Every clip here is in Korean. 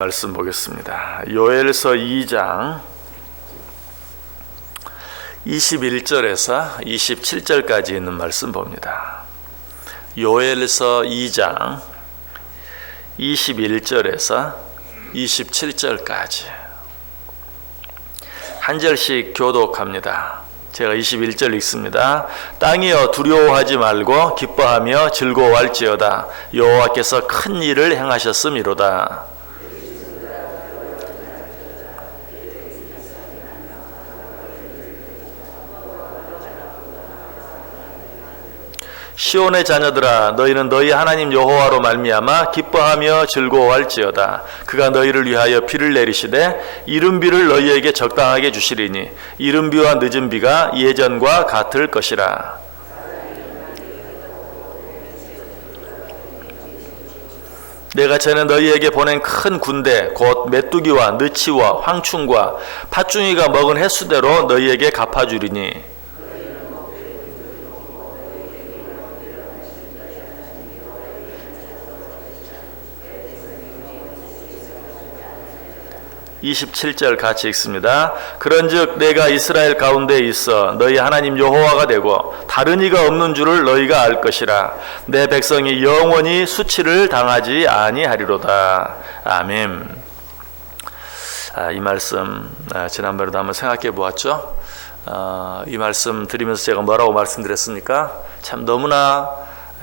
말씀 보겠습니다. 요엘서 2장 21절에서 27절까지 있는 말씀 봅니다. 요엘서 2장 21절에서 27절까지 한 절씩 교독합니다. 제가 21절 읽습니다. 땅이여 두려워하지 말고 기뻐하며 즐거워할지어다. 여호와께서 큰 일을 행하셨음이로다. 시온의 자녀들아, 너희는 너희 하나님 여호와로 말미암아 기뻐하며 즐거워할지어다. 그가 너희를 위하여 비를 내리시되 이른 비를 너희에게 적당하게 주시리니 이른 비와 늦은 비가 예전과 같을 것이라. 내가 전에 너희에게 보낸 큰 군대 곧 메뚜기와 느치와 황충과 팥중이가 먹은 횟수대로 너희에게 갚아주리니 27절 같이 읽습니다. 그런즉 내가 이스라엘 가운데 있어 너희 하나님 여호와가 되고 다른 이가 없는 줄을 너희가 알 것이라. 내 백성이 영원히 수치를 당하지 아니하리로다. 아멘. 이 말씀 지난번에도 한번 생각해 보았죠. 이 말씀 드리면서 제가 뭐라고 말씀드렸습니까? 참 너무나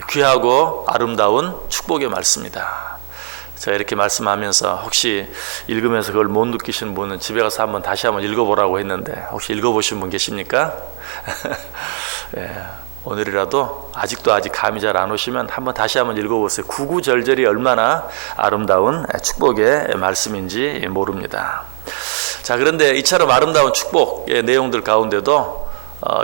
귀하고 아름다운 축복의 말씀이다. 제가 이렇게 말씀하면서 혹시 읽으면서 그걸 못 느끼시는 분은 집에 가서 다시 한번 읽어보라고 했는데 혹시 읽어보신 분 계십니까? 예, 오늘이라도 아직 감이 잘 안 오시면 다시 한번 읽어보세요. 구구절절이 얼마나 아름다운 축복의 말씀인지 모릅니다. 자, 그런데 이처럼 아름다운 축복의 내용들 가운데도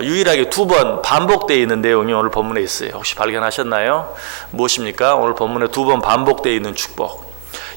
유일하게 2번 반복되어 있는 내용이 오늘 본문에 있어요. 혹시 발견하셨나요? 무엇입니까? 오늘 본문에 2번 반복되어 있는 축복.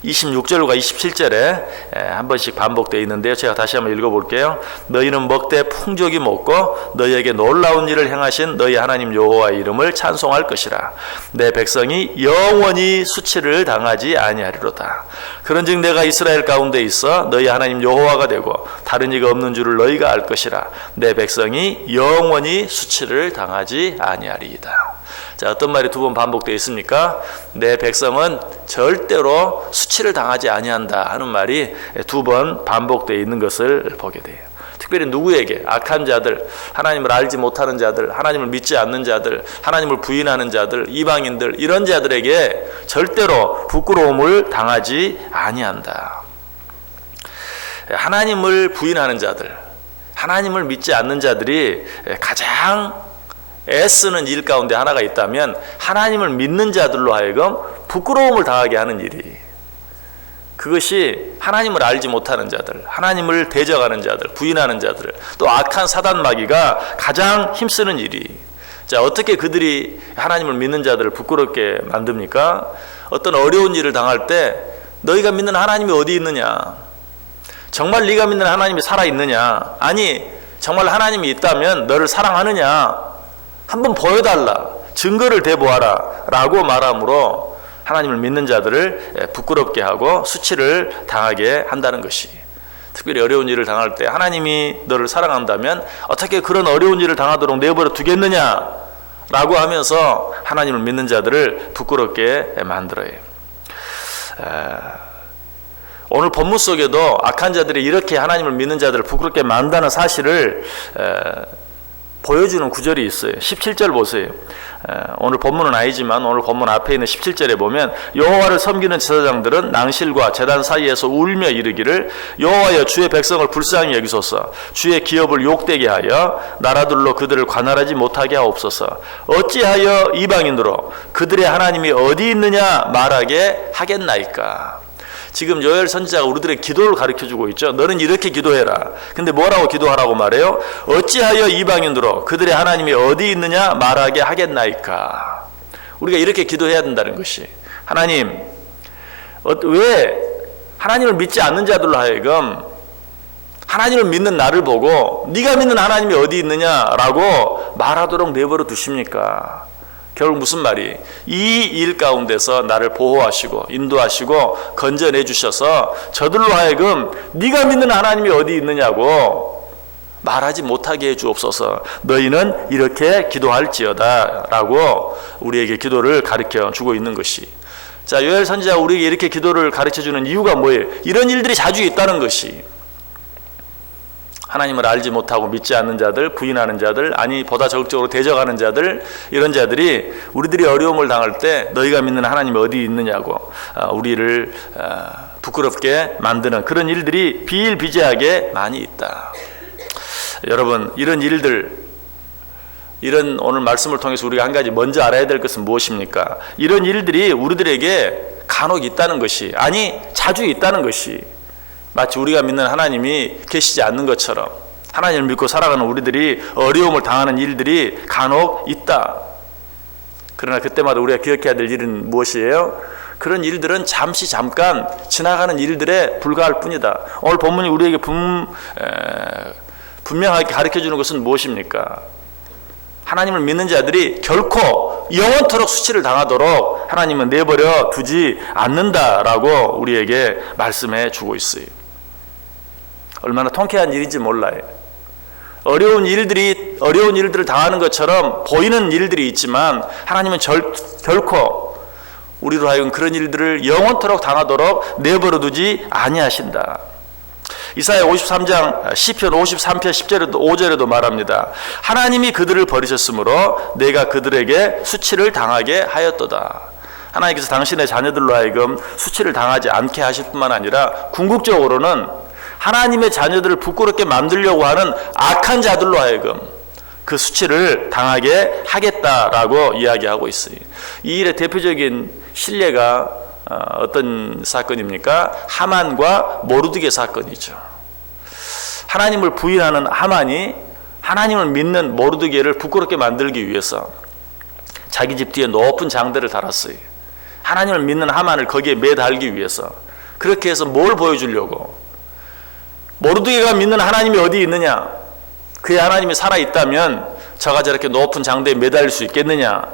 26절과 27절에 한 번씩 반복되어 있는데요. 제가 다시 한번 읽어볼게요. 너희는 먹되 풍족이 먹고 너희에게 놀라운 일을 행하신 너희 하나님 여호와의 이름을 찬송할 것이라. 내 백성이 영원히 수치를 당하지 아니하리로다. 그런즉 내가 이스라엘 가운데 있어 너희 하나님 여호와가 되고 다른 이가 없는 줄을 너희가 알 것이라. 내 백성이 영원히 수치를 당하지 아니하리이다. 자, 어떤 말이 2번 반복되어 있습니까? 내 백성은 절대로 수치를 당하지 아니한다 하는 말이 2번 반복되어 있는 것을 보게 돼요. 특별히 누구에게? 악한 자들, 하나님을 알지 못하는 자들, 하나님을 믿지 않는 자들, 하나님을 부인하는 자들, 이방인들, 이런 자들에게 절대로 부끄러움을 당하지 아니한다. 하나님을 부인하는 자들, 하나님을 믿지 않는 자들이 가장 애쓰는 일 가운데 하나가 있다면 하나님을 믿는 자들로 하여금 부끄러움을 당하게 하는 일이, 그것이 하나님을 알지 못하는 자들, 하나님을 대적하는 자들, 부인하는 자들, 또 악한 사단 마귀가 가장 힘쓰는 일이. 자, 어떻게 그들이 하나님을 믿는 자들을 부끄럽게 만듭니까? 어떤 어려운 일을 당할 때 너희가 믿는 하나님이 어디 있느냐? 정말 네가 믿는 하나님이 살아있느냐? 아니, 정말 하나님이 있다면 너를 사랑하느냐? 한번 보여달라, 증거를 대보아라 라고 말함으로 하나님을 믿는 자들을 부끄럽게 하고 수치를 당하게 한다는 것이. 특별히 어려운 일을 당할 때 하나님이 너를 사랑한다면 어떻게 그런 어려운 일을 당하도록 내버려 두겠느냐 라고 하면서 하나님을 믿는 자들을 부끄럽게 만들어요. 오늘 본문 속에도 악한 자들이 이렇게 하나님을 믿는 자들을 부끄럽게 만든다는 사실을 보여주는 구절이 있어요. 17절 보세요. 오늘 본문은 아니지만 오늘 본문 앞에 있는 17절에 보면 여호와를 섬기는 제사장들은 낭실과 제단 사이에서 울며 이르기를 여호와여 주의 백성을 불쌍히 여기소서. 주의 기업을 욕되게 하여 나라들로 그들을 관할하지 못하게 하옵소서. 어찌하여 이방인으로 그들의 하나님이 어디 있느냐 말하게 하겠나이까. 지금 요엘 선지자가 우리들의 기도를 가르쳐주고 있죠. 너는 이렇게 기도해라. 근데 뭐라고 기도하라고 말해요? 어찌하여 이방인으로 그들의 하나님이 어디 있느냐 말하게 하겠나이까. 우리가 이렇게 기도해야 된다는 것이, 하나님, 왜 하나님을 믿지 않는 자들로 하여금 하나님을 믿는 나를 보고 네가 믿는 하나님이 어디 있느냐라고 말하도록 내버려 두십니까? 결국 무슨 말이? 이 일 가운데서 나를 보호하시고 인도하시고 건져내 주셔서 저들로 하여금 네가 믿는 하나님이 어디 있느냐고 말하지 못하게 해 주옵소서. 너희는 이렇게 기도할지어다 라고 우리에게 기도를 가르쳐 주고 있는 것이. 자, 요엘 선지자가 우리에게 이렇게 기도를 가르쳐 주는 이유가 뭐예요? 이런 일들이 자주 있다는 것이. 하나님을 알지 못하고 믿지 않는 자들, 부인하는 자들, 아니 보다 적극적으로 대적하는 자들, 이런 자들이 우리들이 어려움을 당할 때 너희가 믿는 하나님이 어디 있느냐고 우리를 부끄럽게 만드는 그런 일들이 비일비재하게 많이 있다. 여러분, 이런 일들, 이런 오늘 말씀을 통해서 우리가 한 가지 먼저 알아야 될 것은 무엇입니까? 이런 일들이 우리들에게 간혹 있다는 것이, 아니 자주 있다는 것이, 마치 우리가 믿는 하나님이 계시지 않는 것처럼 하나님을 믿고 살아가는 우리들이 어려움을 당하는 일들이 간혹 있다. 그러나 그때마다 우리가 기억해야 될 일은 무엇이에요? 그런 일들은 잠시 잠깐 지나가는 일들에 불과할 뿐이다. 오늘 본문이 우리에게 분명하게 가르쳐주는 것은 무엇입니까? 하나님을 믿는 자들이 결코 영원토록 수치를 당하도록 하나님은 내버려 두지 않는다라고 우리에게 말씀해 주고 있어요. 얼마나 통쾌한 일인지 몰라요. 어려운 일들을 당하는 것처럼 보이는 일들이 있지만 하나님은 결코 우리로 하여금 그런 일들을 영원토록 당하도록 내버려 두지 아니하신다. 이사야 53장 시편 53편 10절에도 5절에도 말합니다. 하나님이 그들을 버리셨으므로 내가 그들에게 수치를 당하게 하였도다. 하나님께서 당신의 자녀들로 하여금 수치를 당하지 않게 하실 뿐만 아니라 궁극적으로는 하나님의 자녀들을 부끄럽게 만들려고 하는 악한 자들로 하여금 그 수치를 당하게 하겠다라고 이야기하고 있어요. 이 일의 대표적인 실례가 어떤 사건입니까? 하만과 모르드게 사건이죠. 하나님을 부인하는 하만이 하나님을 믿는 모르드게를 부끄럽게 만들기 위해서 자기 집 뒤에 높은 장대를 달았어요. 하나님을 믿는 하만을 거기에 매달기 위해서. 그렇게 해서 뭘 보여주려고? 모르드게가 믿는 하나님이 어디 있느냐? 그의 하나님이 살아있다면 저가 저렇게 높은 장대에 매달릴 수 있겠느냐?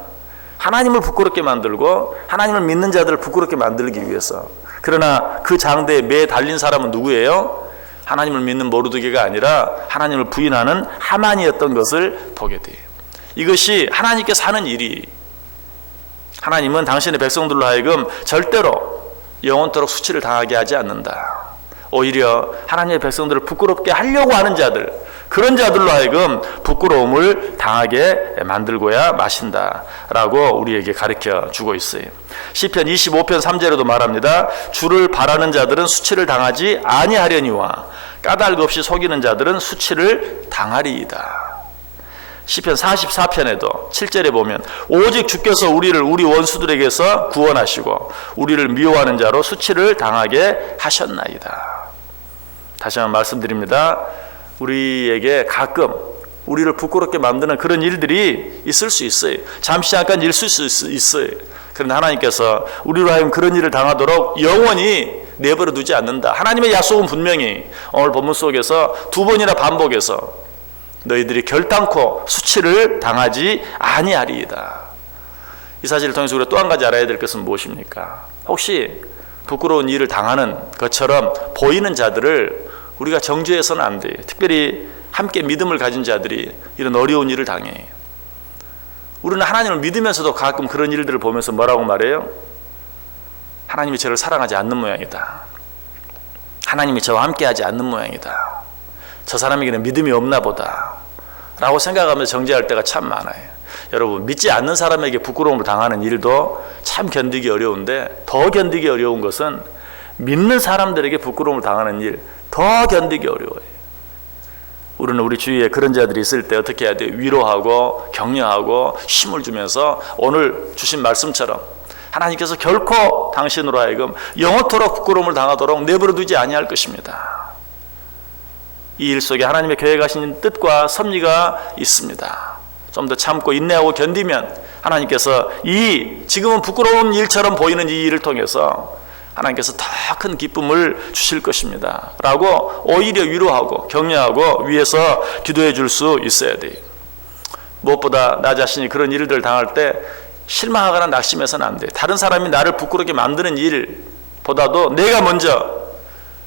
하나님을 부끄럽게 만들고 하나님을 믿는 자들을 부끄럽게 만들기 위해서. 그러나 그 장대에 매달린 사람은 누구예요? 하나님을 믿는 모르드게가 아니라 하나님을 부인하는 하만이었던 것을 보게 돼요. 이것이 하나님께서 하는 일이, 하나님은 당신의 백성들로 하여금 절대로 영원토록 수치를 당하게 하지 않는다. 오히려 하나님의 백성들을 부끄럽게 하려고 하는 자들, 그런 자들로 하여금 부끄러움을 당하게 만들고야 마신다라고 우리에게 가르쳐 주고 있어요. 시편 25편 3절에도 말합니다. 주를 바라는 자들은 수치를 당하지 아니하려니와 까닭 없이 속이는 자들은 수치를 당하리이다. 시편 44편에도 7절에 보면 오직 주께서 우리를 우리 원수들에게서 구원하시고 우리를 미워하는 자로 수치를 당하게 하셨나이다. 다시 한번 말씀드립니다. 우리에게 가끔 우리를 부끄럽게 만드는 그런 일들이 있을 수 있어요. 잠시 잠깐 있을 수 있어요. 그런데 하나님께서 우리로 하여금 그런 일을 당하도록 영원히 내버려 두지 않는다. 하나님의 약속은 분명히 오늘 본문 속에서 두 번이나 반복해서 너희들이 결단코 수치를 당하지 아니하리이다. 이 사실을 통해서 우리가 또 한 가지 알아야 될 것은 무엇입니까? 혹시 부끄러운 일을 당하는 것처럼 보이는 자들을 우리가 정죄해서는 안 돼요. 특별히 함께 믿음을 가진 자들이 이런 어려운 일을 당해요. 우리는 하나님을 믿으면서도 가끔 그런 일들을 보면서 뭐라고 말해요? 하나님이 저를 사랑하지 않는 모양이다. 하나님이 저와 함께하지 않는 모양이다. 저 사람에게는 믿음이 없나 보다 라고 생각하면서 정죄할 때가 참 많아요. 여러분, 믿지 않는 사람에게 부끄러움을 당하는 일도 참 견디기 어려운데 더 견디기 어려운 것은 믿는 사람들에게 부끄러움을 당하는 일, 더 견디기 어려워요. 우리는 우리 주위에 그런 자들이 있을 때 어떻게 해야 돼요? 위로하고 격려하고 힘을 주면서 오늘 주신 말씀처럼 하나님께서 결코 당신으로 하여금 영원토록 부끄러움을 당하도록 내버려 두지 아니할 것입니다. 이 일 속에 하나님의 계획하신 뜻과 섭리가 있습니다. 좀 더 참고 인내하고 견디면 하나님께서 지금은 부끄러운 일처럼 보이는 이 일을 통해서 하나님께서 더 큰 기쁨을 주실 것입니다 라고 오히려 위로하고 격려하고 위해서 기도해 줄 수 있어야 돼요. 무엇보다 나 자신이 그런 일들을 당할 때 실망하거나 낙심해서는 안 돼. 다른 사람이 나를 부끄럽게 만드는 일보다도 내가 먼저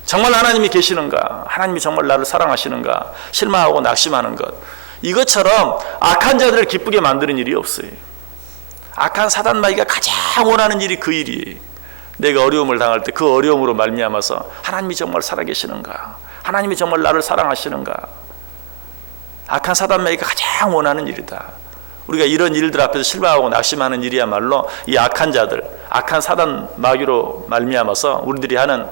정말 하나님이 계시는가, 하나님이 정말 나를 사랑하시는가 실망하고 낙심하는 것, 이것처럼 악한 자들을 기쁘게 만드는 일이 없어요. 악한 사단 마귀가 가장 원하는 일이 그 일이에요. 내가 어려움을 당할 때 그 어려움으로 말미암아서 하나님이 정말 살아계시는가, 하나님이 정말 나를 사랑하시는가, 악한 사단 마귀가 가장 원하는 일이다. 우리가 이런 일들 앞에서 실망하고 낙심하는 일이야말로 이 악한 자들, 악한 사단 마귀로 말미암아서 우리들이 하는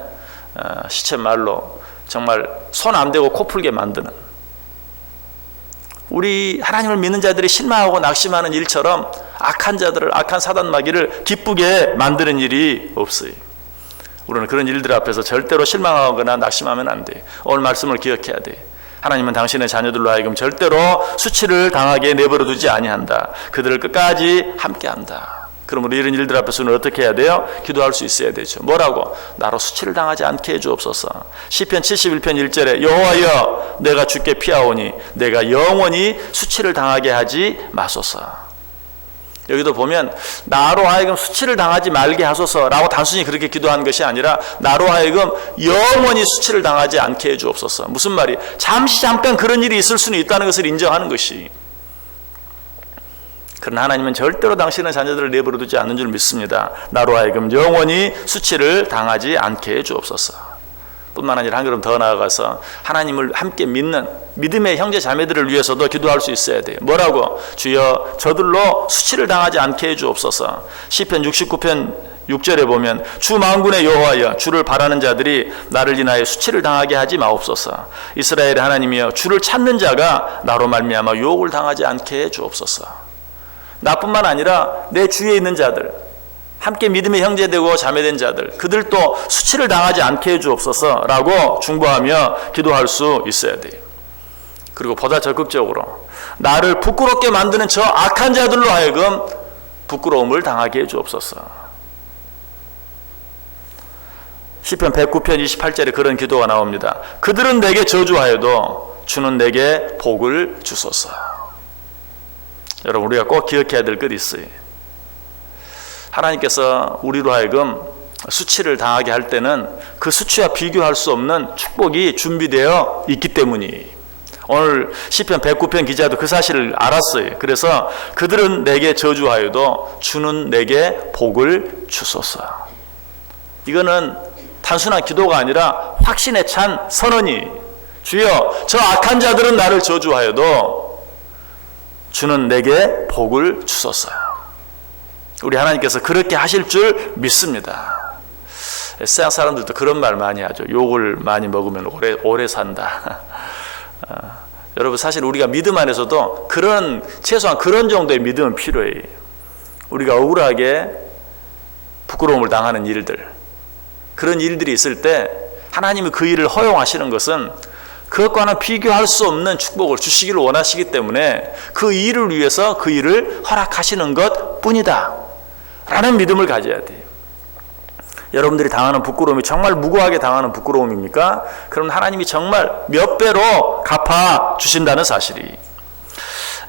시쳇말로 정말 손 안 대고 코 풀게 만드는, 우리 하나님을 믿는 자들이 실망하고 낙심하는 일처럼 악한 자들을, 악한 사단 마귀를 기쁘게 만드는 일이 없어요. 우리는 그런 일들 앞에서 절대로 실망하거나 낙심하면 안 돼. 오늘 말씀을 기억해야 돼. 하나님은 당신의 자녀들로 하여금 절대로 수치를 당하게 내버려 두지 아니한다. 그들을 끝까지 함께한다. 그러므로 이런 일들 앞에서는 어떻게 해야 돼요? 기도할 수 있어야 되죠. 뭐라고? 나로 수치를 당하지 않게 해주옵소서. 시편 71편 1절에 여호와여 내가 주께 피하오니 내가 영원히 수치를 당하게 하지 마소서. 여기도 보면 나로 하여금 수치를 당하지 말게 하소서라고 단순히 그렇게 기도한 것이 아니라 나로 하여금 영원히 수치를 당하지 않게 해주옵소서. 무슨 말이? 잠깐 그런 일이 있을 수는 있다는 것을 인정하는 것이. 그러나 하나님은 절대로 당신의 자녀들을 내버려 두지 않는 줄 믿습니다. 나로 하여금 영원히 수치를 당하지 않게 해주옵소서. 뿐만 아니라 한 걸음 더 나아가서 하나님을 함께 믿는 믿음의 형제 자매들을 위해서도 기도할 수 있어야 돼요. 뭐라고? 주여 저들로 수치를 당하지 않게 해주옵소서. 시편 69편 6절에 보면 주 만군의 여호와여 주를 바라는 자들이 나를 인하여 수치를 당하게 하지 마옵소서. 이스라엘의 하나님이여 주를 찾는 자가 나로 말미암아 유혹을 당하지 않게 해주옵소서. 나뿐만 아니라 내 주위에 있는 자들, 함께 믿음의 형제되고 자매된 자들, 그들도 수치를 당하지 않게 해주옵소서라고 중보하며 기도할 수 있어야 돼요. 그리고 보다 적극적으로 나를 부끄럽게 만드는 저 악한 자들로 하여금 부끄러움을 당하게 해주옵소서. 시편 109편 28절에 그런 기도가 나옵니다. 그들은 내게 저주하여도 주는 내게 복을 주소서. 여러분, 우리가 꼭 기억해야 될 것이 있어요. 하나님께서 우리로 하여금 수치를 당하게 할 때는 그 수치와 비교할 수 없는 축복이 준비되어 있기 때문이에요. 오늘 시편 109편 기자도 그 사실을 알았어요. 그래서 그들은 내게 저주하여도 주는 내게 복을 주소서. 이거는 단순한 기도가 아니라 확신에 찬 선언이, 주여 저 악한 자들은 나를 저주하여도 주는 내게 복을 주소서. 우리 하나님께서 그렇게 하실 줄 믿습니다. 세상 사람들도 그런 말 많이 하죠. 욕을 많이 먹으면 오래 산다. 여러분, 사실 우리가 믿음 안에서도 최소한 그런 정도의 믿음은 필요해요. 우리가 억울하게 부끄러움을 당하는 일들, 그런 일들이 있을 때 하나님이 그 일을 허용하시는 것은 그것과는 비교할 수 없는 축복을 주시기를 원하시기 때문에 그 일을 위해서 그 일을 허락하시는 것 뿐이다 라는 믿음을 가져야 돼요. 여러분들이 당하는 부끄러움이 정말 무고하게 당하는 부끄러움입니까? 그럼 하나님이 정말 몇 배로 갚아 주신다는 사실이.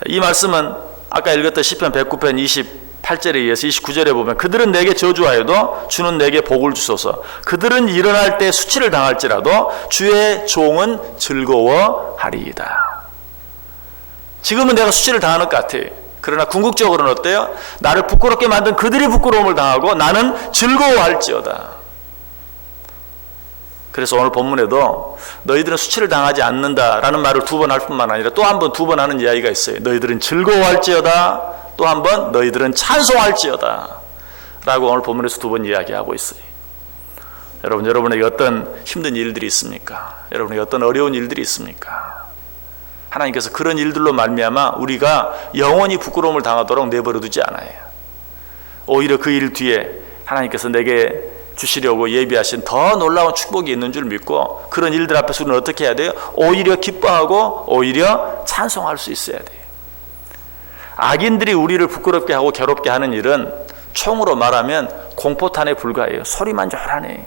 이 말씀은 아까 읽었던 시편 109편 28절에 의해서 29절에 보면 그들은 내게 저주하여도 주는 내게 복을 주소서. 그들은 일어날 때 수치를 당할지라도 주의 종은 즐거워하리이다. 지금은 내가 수치를 당하는 것 같아요. 그러나 궁극적으로는 어때요? 나를 부끄럽게 만든 그들이 부끄러움을 당하고 나는 즐거워할지어다. 그래서 오늘 본문에도 너희들은 수치를 당하지 않는다라는 말을 2번 할 뿐만 아니라 또 한 번, 2번 하는 이야기가 있어요. 너희들은 즐거워할지어다. 또 한 번 너희들은 찬송할지어다 라고 오늘 본문에서 2번 이야기하고 있어요. 여러분에게 어떤 힘든 일들이 있습니까? 여러분에게 어떤 어려운 일들이 있습니까? 하나님께서 그런 일들로 말미암아 우리가 영원히 부끄러움을 당하도록 내버려 두지 않아요. 오히려 그 일 뒤에 하나님께서 내게 주시려고 예비하신 더 놀라운 축복이 있는 줄 믿고 그런 일들 앞에서 우리는 어떻게 해야 돼요? 오히려 기뻐하고 오히려 찬송할 수 있어야 돼요. 악인들이 우리를 부끄럽게 하고 괴롭게 하는 일은 총으로 말하면 공포탄에 불과해요. 소리만 조란해.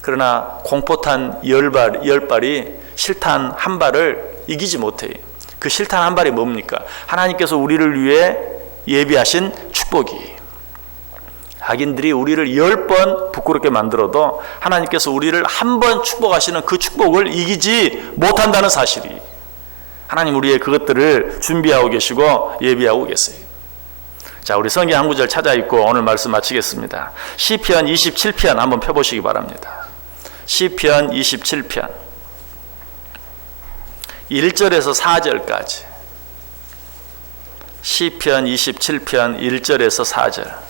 그러나 공포탄 10발이 실탄 한 발을 이기지 못해요. 그 실탄 한 발이 뭡니까? 하나님께서 우리를 위해 예비하신 축복이. 악인들이 우리를 10번 부끄럽게 만들어도 하나님께서 우리를 한 번 축복하시는 그 축복을 이기지 못한다는 사실이, 하나님 우리의 그것들을 준비하고 계시고 예비하고 계세요. 자, 우리 성경 한 구절 찾아 읽고 오늘 말씀 마치겠습니다. 시편 27편 한번 펴보시기 바랍니다. 시편 27편 1절에서 4절까지. 시편 27편 1절에서 4절.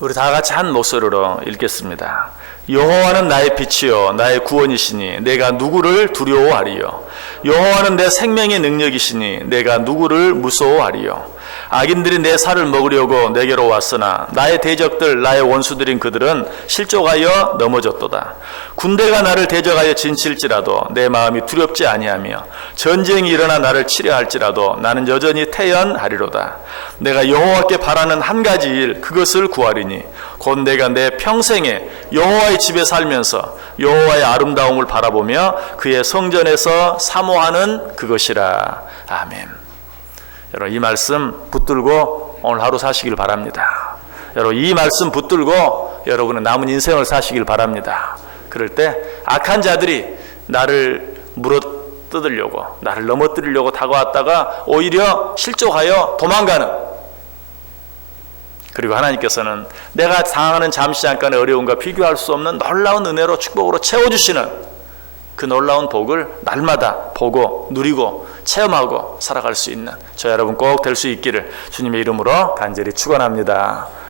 우리 다 같이 한 목소리로 읽겠습니다. 여호와는 나의 빛이요 나의 구원이시니 내가 누구를 두려워하리요. 여호와는 내 생명의 능력이시니 내가 누구를 무서워하리요. 악인들이 내 살을 먹으려고 내게로 왔으나 나의 대적들 나의 원수들인 그들은 실족하여 넘어졌도다. 군대가 나를 대적하여 진칠지라도 내 마음이 두렵지 아니하며 전쟁이 일어나 나를 치려 할지라도 나는 여전히 태연하리로다. 내가 여호와께 바라는 한 가지 일 그것을 구하리니 곧 내가 내 평생에 여호와의 집에 살면서 여호와의 아름다움을 바라보며 그의 성전에서 사모하는 그것이라. 아멘. 여러분 이 말씀 붙들고 오늘 하루 사시길 바랍니다. 여러분 이 말씀 붙들고 여러분은 남은 인생을 사시길 바랍니다. 그럴 때 악한 자들이 나를 물어뜯으려고 나를 넘어뜨리려고 다가왔다가 오히려 실족하여 도망가는, 그리고 하나님께서는 내가 당하는 잠시 잠깐의 어려움과 비교할 수 없는 놀라운 은혜로 축복으로 채워주시는 그 놀라운 복을 날마다 보고 누리고 체험하고 살아갈 수 있는 저 여러분 꼭 될 수 있기를 주님의 이름으로 간절히 축원합니다.